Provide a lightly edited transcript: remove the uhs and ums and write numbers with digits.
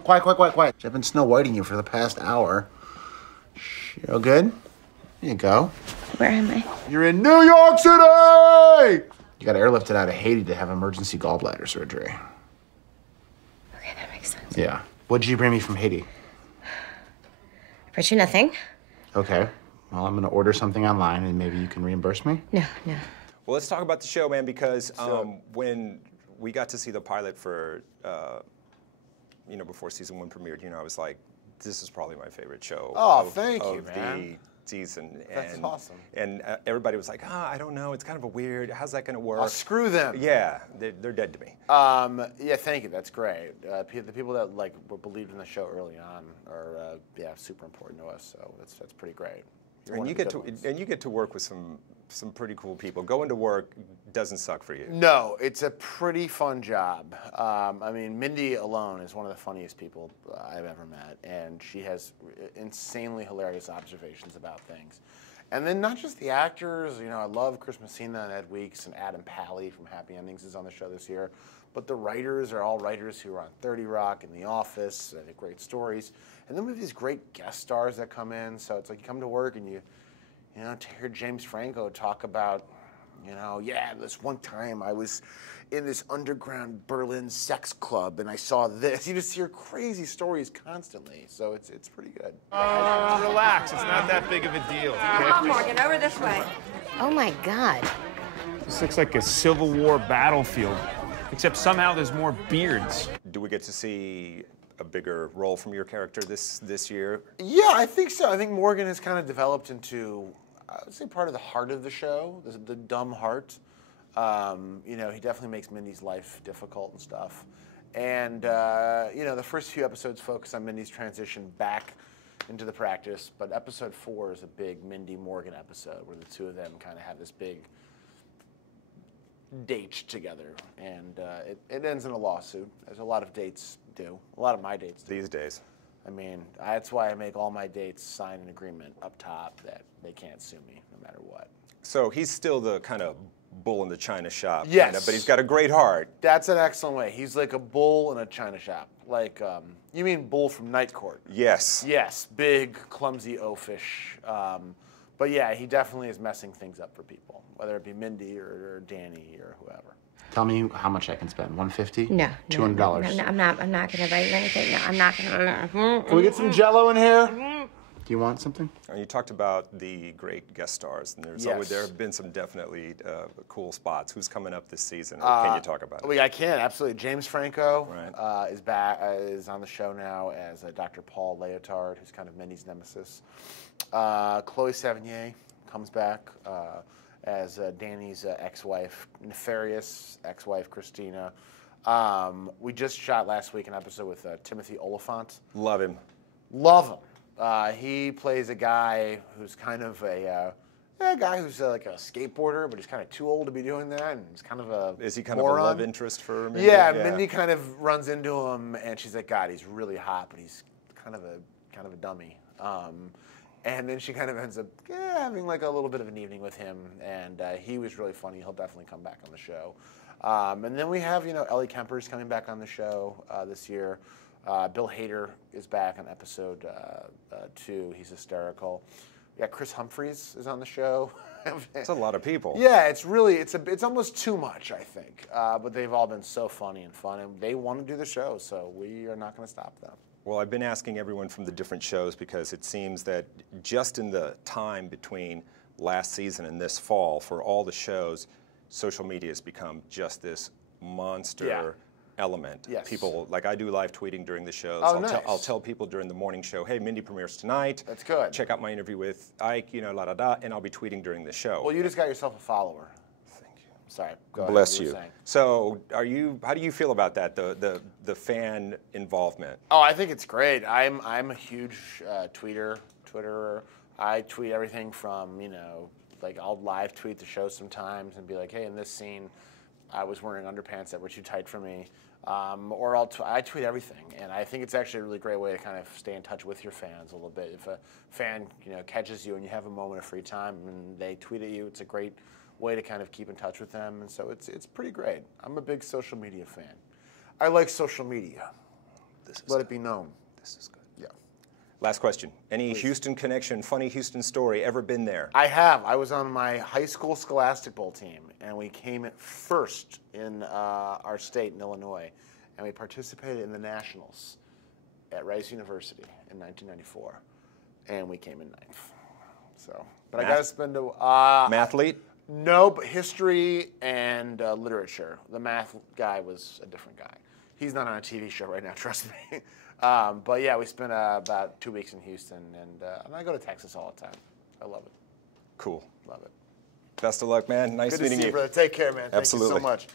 Quiet, quiet, quiet, quiet. I've been Snow Whiting you for the past hour. You all good? There you go. Where am I? You're in New York City! You got airlifted out of Haiti to have emergency gallbladder surgery. Okay, that makes sense. Yeah. What did you bring me from Haiti? I brought you nothing. Okay. Well, I'm going to order something online and maybe you can reimburse me? No. Well, let's talk about the show, man, because when we got to see the pilot for, before season 1 premiered, I was like, this is probably my favorite show of the season. That's awesome. And everybody was like, I don't know, it's kind of a weird, how's that going to work? Oh, screw them. Yeah, they're dead to me. Yeah, thank you, that's great. The people that were believed in the show early on are super important to us, so that's pretty great. And you get to work with some pretty cool people. Going to work doesn't suck for you. No, it's a pretty fun job. Mindy alone is one of the funniest people I've ever met, and she has insanely hilarious observations about things. And then not just the actors, I love Chris Messina and Ed Weeks, and Adam Pally from Happy Endings is on the show this year, but the writers are all writers who are on 30 Rock and The Office, they have great stories. And then we have these great guest stars that come in, so it's like you come to work and to hear James Franco talk about, this one time I was in this underground Berlin sex club and I saw this. You just hear crazy stories constantly, so it's pretty good. Relax, it's not that big of a deal. Come on, Morgan, over this way. Oh my God. This looks like a Civil War battlefield, except somehow there's more beards. Do we get to see a bigger role from your character this year? Yeah, I think so. I think Morgan has kind of developed into, I would say, part of the heart of the show, the dumb heart. He definitely makes Mindy's life difficult and stuff. And, the first few episodes focus on Mindy's transition back into the practice, but episode 4 is a big Mindy-Morgan episode where the two of them kind of have this big date together. And it ends in a lawsuit, as a lot of dates do. A lot of my dates do. These days. That's why I make all my dates sign an agreement up top that they can't sue me no matter what. So he's still the kind of bull in the china shop. Yes. But he's got a great heart. That's an excellent way. He's like a bull in a china shop. You mean Bull from Night Court? Yes. Yes, big, clumsy oafish. But yeah, he definitely is messing things up for people, whether it be Mindy or Danny or whoever. Tell me how much I can spend. $150? No. $200? No, I'm not going to write you anything. No, I'm not going to. Can we get some Jell-O in here? Do you want something? You talked about the great guest stars, and there have been some definitely cool spots. Who's coming up this season? Or can you talk about it? I can, absolutely. James Franco right. is on the show now as Dr. Paul Leotard, who's kind of Mindy's nemesis. Chloe Sevigny comes back as Danny's ex-wife, nefarious ex-wife Christina. We just shot last week an episode with Timothy Oliphant. Love him. Love him. He plays a guy who's kind of a guy who's like a skateboarder, but he's kind of too old to be doing that, and he's kind of a Is he kind moron. of a love interest for Mindy? Yeah, Mindy kind of runs into him, and she's like, God, he's really hot, but he's kind of a dummy. And then she kind of ends up having like a little bit of an evening with him, and he was really funny. He'll definitely come back on the show. And then we have, Ellie Kemper's coming back on the show this year. Bill Hader is back on episode 2. He's hysterical. Yeah, Chris Humphries is on the show. It's a lot of people. Yeah, it's almost too much, I think. But they've all been so funny and fun, and they want to do the show, so we are not going to stop them. Well, I've been asking everyone from the different shows because it seems that just in the time between last season and this fall, for all the shows, social media has become just this monster element. Yes. People, like I do live tweeting during the shows. Oh, nice. I'll tell people during the morning show, hey, Mindy premieres tonight. That's good. Check out my interview with Ike, and I'll be tweeting during the show. Well, you just got yourself a follower. Thank you. Sorry, go ahead. Bless you. So, how do you feel about that? The fan involvement? Oh, I think it's great. I'm a huge Twitterer. I tweet everything from I'll live tweet the show sometimes and be like, hey, in this scene, I was wearing underpants that were too tight for me. Or I tweet everything, and I think it's actually a really great way to kind of stay in touch with your fans a little bit. If a fan catches you and you have a moment of free time and they tweet at you, it's a great way to kind of keep in touch with them, and so it's pretty great. I'm a big social media fan. I like social media. This is Let good. it be known. This is good. Yeah. Last question. Any Houston connection, funny Houston story, ever been there? I have. I was on my high school Scholastic Bowl team, and we came in first in our state in Illinois, and we participated in the Nationals at Rice University in 1994, and we came in ninth. So, but I got to spend a Mathlete? no, but history and literature. The math guy was a different guy. He's not on a TV show right now, trust me. But yeah, we spent about 2 weeks in Houston, and I go to Texas all the time. I love it. Cool. Love it. Best of luck, man. Nice Good to meeting see you, brother. Take care, man. Absolutely. Thank you so much.